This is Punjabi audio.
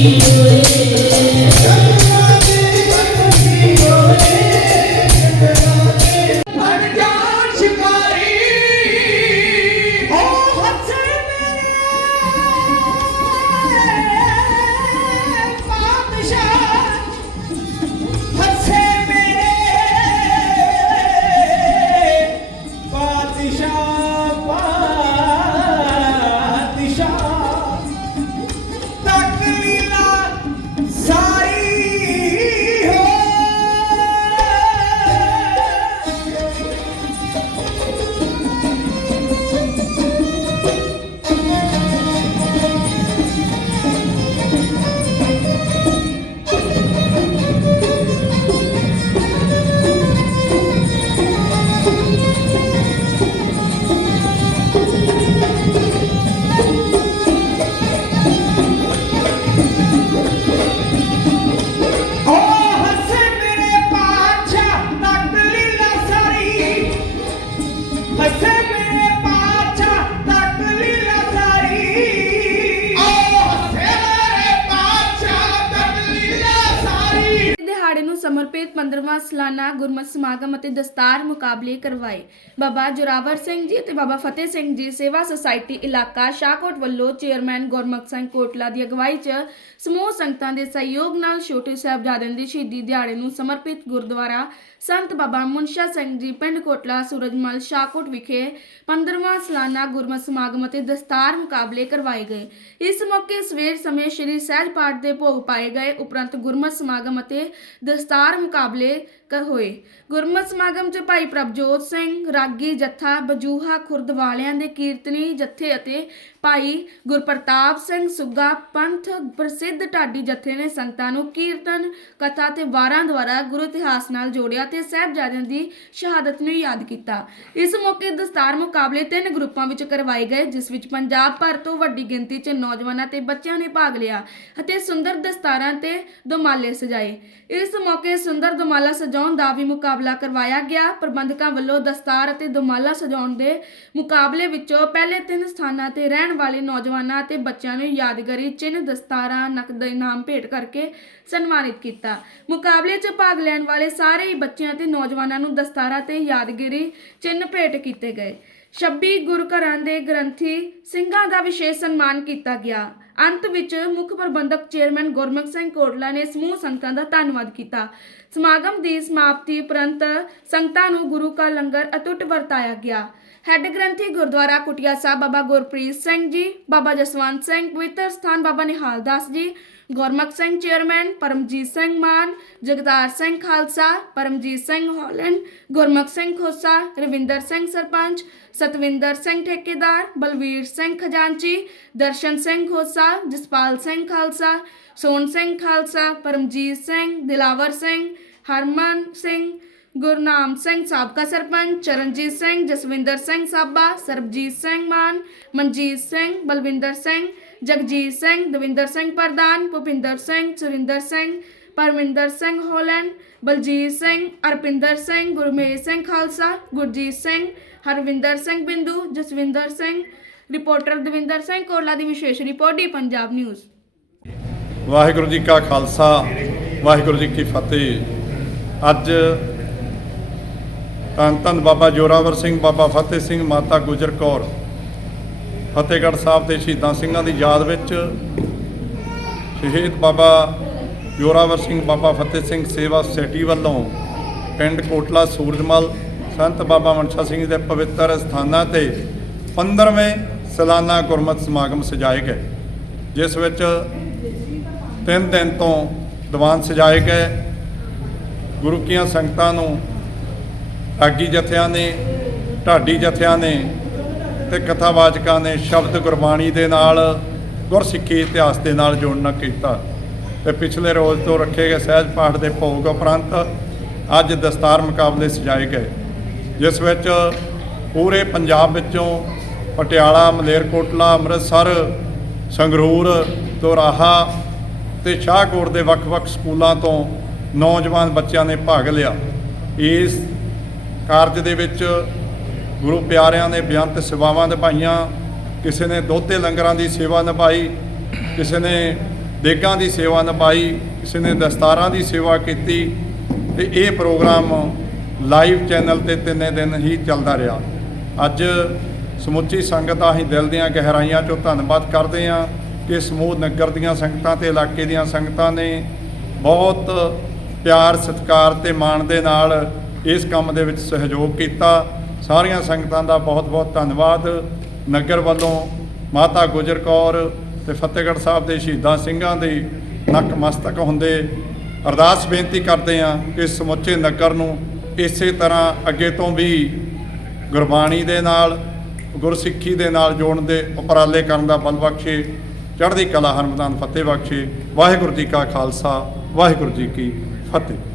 you. ਸਮਰਪਿਤ 15ਵਾਂ ਸਾਲਾਨਾ ਗੁਰਮਤਿ ਸਮਾਗਮ ਅਤੇ ਦਸਤਾਰ ਮੁਕਾਬਲੇ ਕਰਵਾਏ। ਬਾਬਾ ਜੋਰਾਵਰ ਸਿੰਘ ਜੀ ਅਤੇ ਬਾਬਾ ਫਤਿਹ ਸਿੰਘ ਜੀ ਸੇਵਾ ਸੁਸਾਇਟੀ ਇਲਾਕਾ ਸ਼ਾਹਕੋਟ ਵੱਲੋਂ ਚੇਅਰਮੈਨ ਗੁਰਮੁਖ ਸਿੰਘ ਕੋਟਲਾ ਦੀ ਅਗਵਾਈ 'ਚ ਸਮੂਹ ਸੰਗਤਾਂ ਦੇ ਸਹਿਯੋਗ ਨਾਲ ਛੋਟੇ ਸਾਹਿਬਜ਼ਾਦਿਆਂ ਦੀ ਸ਼ਹੀਦੀ ਦਿਹਾੜੇ ਨੂੰ ਸਮਰਪਿਤ ਗੁਰਦੁਆਰਾ ਸੰਤ ਬਾਬਾ ਮੁਨਸ਼ਾ ਸਿੰਘ ਜੀ ਪਿੰਡ ਕੋਟਲਾ ਸੂਰਜਮਲ ਸ਼ਾਹਕੋਟ ਵਿਖੇ 15ਵਾਂ ਸਾਲਾਨਾ ਗੁਰਮਤਿ ਸਮਾਗਮ ਅਤੇ ਦਸਤਾਰ ਮੁਕਾਬਲੇ ਕਰਵਾਏ ਗਏ। ਇਸ ਮੌਕੇ ਸਵੇਰ ਸਮੇਂ ਸ੍ਰੀ ਸਹਿਜ ਪਾਠ ਦੇ ਭੋਗ ਪਾਏ ਗਏ। ਉਪਰੰਤ ਗੁਰਮਤਿ ਸਮਾਗਮ ਅਤੇ ਦਸਤਾਰ ਮੁਕਾਬਲੇ ਹੋਏ। ਗੁਰਮਤ ਸਮਾਗਮ 'ਚ ਭਾਈ ਪ੍ਰਭਜੋਤ ਸਿੰਘ, ਰਾਗੀ ਜੱਥਾ, ਬਜੂਹਾ ਖੁਰਦ ਵਾਲਿਆਂ ਦੇ ਕੀਰਤਨੀ ਜਥੇ ਅਤੇ ਭਾਈ ਗੁਰਪ੍ਰਤਾਪ ਸਿੰਘ ਸੁੱਗਾ ਪੰਥ ਪ੍ਰਸਿੱਧ ਢਾਡੀ ਜਥੇ ਨੇ ਸੰਗਤਾਂ ਨੂੰ ਕੀਰਤਨ, ਕਥਾ ਤੇ ਵਾਰਾਂ ਦੁਆਰਾ ਗੁਰੂ ਇਤਿਹਾਸ ਨਾਲ ਜੋੜਿਆ ਤੇ ਸਾਹਿਬਜ਼ਾਦਿਆਂ ਦੀ ਸ਼ਹਾਦਤ ਨੂੰ ਯਾਦ ਕੀਤਾ। ਇਸ ਮੌਕੇ ਦਸਤਾਰ ਮੁਕਾਬਲੇ ਤਿੰਨ ਗਰੁੱਪਾਂ ਵਿੱਚ ਕਰਵਾਏ ਗਏ, ਜਿਸ ਵਿੱਚ ਪੰਜਾਬ ਭਰ ਤੋਂ ਵੱਡੀ ਗਿਣਤੀ 'ਚ ਨੌਜਵਾਨਾਂ ਤੇ ਬੱਚਿਆਂ ਨੇ ਭਾਗ ਲਿਆ ਅਤੇ ਸੁੰਦਰ ਦਸਤਾਰਾਂ ਤੇ ਦੁਮਾਲੇ ਸਜਾਏ। ਇਸ ਮੌਕੇ ਸੁੰਦਰ ਦੁਮਾਲਾ ਸਜਾ ਸਜਾਉਣ ਦਾ ਵੀ ਮੁਕਾਬਲਾ ਕਰਵਾਇਆ ਗਿਆ। ਪ੍ਰਬੰਧਕਾਂ ਵੱਲੋਂ ਦਸਤਾਰ ਅਤੇ ਦੁਮਾਲਾ ਸਜਾਉਣ ਦੇ ਮੁਕਾਬਲੇ ਵਿੱਚੋਂ ਪਹਿਲੇ ਤਿੰਨ ਸਥਾਨਾਂ ਤੇ ਰਹਿਣ ਵਾਲੇ ਨੌਜਵਾਨਾਂ ਅਤੇ ਬੱਚਿਆਂ ਨੂੰ ਯਾਦਗਾਰੀ ਚਿੰਨ੍ਹ ਦਸਤਾਰਾਂ ਨਕਦ ਇਨਾਮ ਭੇਟ ਕਰਕੇ ਸਨਮਾਨਿਤ ਕੀਤਾ। ਮੁਕਾਬਲੇ 'ਚ ਭਾਗ ਲੈਣ ਵਾਲੇ ਸਾਰੇ ਹੀ ਬੱਚਿਆਂ ਤੇ ਨੌਜਵਾਨਾਂ ਨੂੰ ਦਸਤਾਰਾਂ ਤੇ ਯਾਦਗਾਰੀ ਚਿੰਨ੍ਹ ਭੇਟ ਕੀਤੇ ਗਏ। 26 ਗੁਰੂ ਘਰਾਂ ਦੇ ਗ੍ਰੰਥੀ ਸਿੰਘਾਂ ਦਾ ਵਿਸ਼ੇਸ਼ ਸਨਮਾਨ ਕੀਤਾ ਗਿਆ। ਅੰਤ ਵਿੱਚ ਮੁੱਖ ਪ੍ਰਬੰਧਕ ਚੇਅਰਮੈਨ ਗੁਰਮੁਖ ਸਿੰਘ ਕੋਟਲਾ ਨੇ ਸਮੂਹ ਸੰਗਤਾਂ ਦਾ ਧੰਨਵਾਦ ਕੀਤਾ। ਸਮਾਗਮ ਦੀ ਸਮਾਪਤੀ ਉਪਰੰਤ ਸੰਗਤਾਂ ਨੂੰ ਗੁਰੂ ਕਾ ਲੰਗਰ ਅਟੁੱਟ ਵਰਤਾਇਆ ਗਿਆ। ਹੈੱਡ ਗ੍ਰੰਥੀ ਗੁਰਦੁਆਰਾ ਕੁਟਿਆ ਸਾਹਿਬ ਬਾਬਾ ਗੁਰਪ੍ਰੀਤ ਸਿੰਘ ਜੀ, ਬਾਬਾ ਜਸਵੰਤ ਸਿੰਘ ਪਵਿੱਤਰ ਸਥਾਨ ਬਾਬਾ ਨਿਹਾਲ ਦਾਸ ਜੀ, ਗੁਰਮੁਖ ਸਿੰਘ ਚੇਅਰਮੈਨ ਪਰਮਜੀਤ ਸਿੰਘ ਮਾਨ, ਜਗਤਾਰ ਸਿੰਘ ਖਾਲਸਾ, ਪਰਮਜੀਤ ਸਿੰਘ ਹਾਲੈਂਡ ਗੁਰਮੁਖ ਸਿੰਘ ਖੋਸਾ, ਰਵਿੰਦਰ ਸਿੰਘ ਸਰਪੰਚ, ਸਤਵਿੰਦਰ ਸਿੰਘ ਠੇਕੇਦਾਰ, ਬਲਵੀਰ ਸਿੰਘ ਖਜ਼ਾਨਚੀ, ਦਰਸ਼ਨ ਸਿੰਘ ਖੋਸਾ, ਜਸਪਾਲ ਸਿੰਘ ਖਾਲਸਾ ਸੋਨ ਸਿੰਘ ਖਾਲਸਾ, ਪਰਮਜੀਤ ਸਿੰਘ, ਦਿਲਾਵਰ ਸਿੰਘ, ਹਰਮਨ ਸਿੰਘ ਗੁਰਨਾਮ ਸਿੰਘ ਸਾਬਕਾ ਸਰਪੰਚ, ਚਰਨਜੀਤ ਸਿੰਘ, ਜਸਵਿੰਦਰ ਸਿੰਘ ਸਾਬਾ, ਸਰਬਜੀਤ ਸਿੰਘ ਮਾਨ, ਮਨਜੀਤ ਸਿੰਘ, ਬਲਵਿੰਦਰ ਸਿੰਘ, ਜਗਜੀਤ ਸਿੰਘ, ਦਵਿੰਦਰ ਸਿੰਘ ਪ੍ਰਧਾਨ, ਭੁਪਿੰਦਰ ਸਿੰਘ, ਸੁਰਿੰਦਰ ਸਿੰਘ, ਪਰਮਿੰਦਰ ਸਿੰਘ ਹੋਲਨ ਬਲਜੀਤ ਸਿੰਘ, ਅਰਪਿੰਦਰ ਸਿੰਘ ਗੁਰਮੇਜ ਸਿੰਘ ਖਾਲਸਾ, ਗੁਰਜੀਤ ਸਿੰਘ, ਹਰਵਿੰਦਰ ਸਿੰਘ ਬਿੰਦੂ, ਜਸਵਿੰਦਰ ਸਿੰਘ, ਰਿਪੋਰਟਰ ਦਵਿੰਦਰ ਸਿੰਘ ਕੋਲਾ ਦੀ ਵਿਸ਼ੇਸ਼ report the Punjab news. Waheguru ji ਕਾ ਖਾਲਸਾ, ਵਾਹਿਗੁਰੂ ਜੀ ਕੀ ਫਤਿਹ। ਅੱਜ ਧੰਨ ਧੰਨ ਬਾਬਾ ਜੋਰਾਵਰ ਸਿੰਘ, ਬਾਬਾ ਫਤਿਹ ਸਿੰਘ, ਮਾਤਾ ਗੁਜਰ ਕੌਰ। ਫਤਿਹਗੜ੍ਹ ਸਾਹਿਬ ਦੇ ਸ਼ਹੀਦਾਂ ਸਿੰਘਾਂ ਦੀ ਯਾਦ ਵਿੱਚ ਸ਼ਹੀਦ ਬਾਬਾ ਜੋਰਾਵਰ ਸਿੰਘ, ਬਾਬਾ ਫਤਿਹ ਸਿੰਘ ਸੇਵਾ ਸੁਸਾਇਟੀ ਵੱਲੋਂ ਪਿੰਡ ਕੋਟਲਾ ਸੂਰਜਮਲ, ਸੰਤ ਬਾਬਾ ਮਨਸ਼ਾ ਸਿੰਘ ਦੇ ਪਵਿੱਤਰ ਸਥਾਨਾਂ ਤੇ 15ਵੇਂ ਸਾਲਾਨਾ ਗੁਰਮਤ ਸਮਾਗਮ ਸਜਾਏ ਗਏ, ਜਿਸ ਵਿੱਚ ਤਿੰਨ ਦਿਨ ਤੋਂ ਦੀਵਾਨ ਸਜਾਏ ਗਏ। ਗੁਰੂ ਕੀਆਂ ਸੰਗਤਾਂ ਨੂੰ ਰਾਗੀ ਜਥਿਆਂ ਨੇ, ਢਾਡੀ ਜਥਿਆਂ ਨੇ ਤੇ ਕਥਾਵਾਚਕਾਂ ਨੇ ਸ਼ਬਦ ਗੁਰਬਾਣੀ ਦੇ ਨਾਲ, ਗੁਰਸਿੱਖੀ ਇਤਿਹਾਸ ਦੇ ਨਾਲ ਜੋੜਨਾ ਕੀਤਾ। ਤੇ ਪਿਛਲੇ ਰੋਜ਼ ਤੋਂ ਰੱਖੇ ਗਏ ਸਹਿਜ ਪਾਠ ਦੇ ਭੋਗ ਉਪਰੰਤ ਅੱਜ ਦਸਤਾਰ ਮੁਕਾਬਲੇ ਸਜਾਏ ਗਏ, ਜਿਸ ਵਿੱਚ ਪੂਰੇ ਪੰਜਾਬ ਵਿੱਚੋਂ ਪਟਿਆਲਾ, ਮਲੇਰਕੋਟਲਾ, ਅੰਮ੍ਰਿਤਸਰ, ਸੰਗਰੂਰ, ਦੋਰਾਹਾ ਤੇ ਸ਼ਾਹਕੋਟ ਦੇ ਵੱਖ-ਵੱਖ ਸਕੂਲਾਂ ਤੋਂ ਨੌਜਵਾਨ ਬੱਚਿਆਂ ਨੇ ਭਾਗ ਲਿਆ। ਇਸ ਕਾਰਜ ਦੇ ਵਿੱਚ ਗੁਰੂ ਪਿਆਰਿਆਂ ਨੇ ਬੇਅੰਤ ਸੇਵਾਵਾਂ ਨਿਭਾਈਆਂ, ਕਿਸੇ ਨੇ ਦੋਤੇ ਲੰਗਰਾਂ ਦੀ ਸੇਵਾ ਨਿਭਾਈ, ਕਿਸੇ ਨੇ ਦੇਗਾਂ ਦੀ ਸੇਵਾ ਨਿਭਾਈ, ਕਿਸੇ ਨੇ ਦਸਤਾਰਾਂ ਦੀ ਸੇਵਾ ਕੀਤੀ ਤੇ ਇਹ ਪ੍ਰੋਗਰਾਮ ਲਾਈਵ ਚੈਨਲ ਤੇ ਤਿੰਨੇ ਦਿਨ ਹੀ ਚੱਲਦਾ ਰਿਹਾ। ਅੱਜ ਸਮੁੱਚੀ ਸੰਗਤ ਆਹੀਂ ਦਿਲ ਦੀਆਂ ਗਹਿਰਾਈਆਂ ਚੋਂ ਧੰਨਵਾਦ ਕਰਦੇ ਹਾਂ ਕਿ ਸਮੂਹ ਨਗਰ ਦੀਆਂ ਸੰਗਤਾਂ ਤੇ ਇਲਾਕੇ ਦੀਆਂ ਸੰਗਤਾਂ ਨੇ ਬਹੁਤ ਪਿਆਰ, ਸਤਿਕਾਰ ਤੇ ਮਾਣ ਦੇ ਨਾਲ ਇਸ ਕੰਮ ਦੇ ਵਿੱਚ ਸਹਿਯੋਗ ਕੀਤਾ। ਸਾਰੀਆਂ ਸੰਗਤਾਂ ਦਾ ਬਹੁਤ-ਬਹੁਤ ਧੰਨਵਾਦ। ਨਗਰ ਵੱਲੋਂ ਮਾਤਾ ਗੁਜਰ ਕੌਰ ਤੇ ਫਤਿਹਗੜ੍ਹ ਸਾਹਿਬ ਦੇ ਸ਼ਹੀਦਾਂ ਸਿੰਘਾਂ ਦੇ ਨਕਮਸਤਕ ਹੁੰਦੇ ਅਰਦਾਸ ਬੇਨਤੀ ਕਰਦੇ ਹਾਂ ਕਿ ਸਮੁੱਚੇ ਨਗਰ ਨੂੰ ਇਸੇ ਤਰ੍ਹਾਂ ਅੱਗੇ ਤੋਂ ਵੀ ਗੁਰਬਾਣੀ ਦੇ ਨਾਲ, ਗੁਰਸਿੱਖੀ ਦੇ ਨਾਲ ਜੋੜਨ ਦੇ ਉਪਰਾਲੇ ਕਰਨ ਦਾ ਬਲ ਬਖਸ਼ੇ, ਚੜ੍ਹਦੀ ਕਲਾ ਹਰਮਦਾਨ ਫਤਿਹ ਬਖਸ਼ੇ। ਵਾਹਿਗੁਰੂ ਜੀ ਕਾ ਖਾਲਸਾ, ਵਾਹਿਗੁਰੂ ਜੀ ਕੀ ਫਤਿਹ।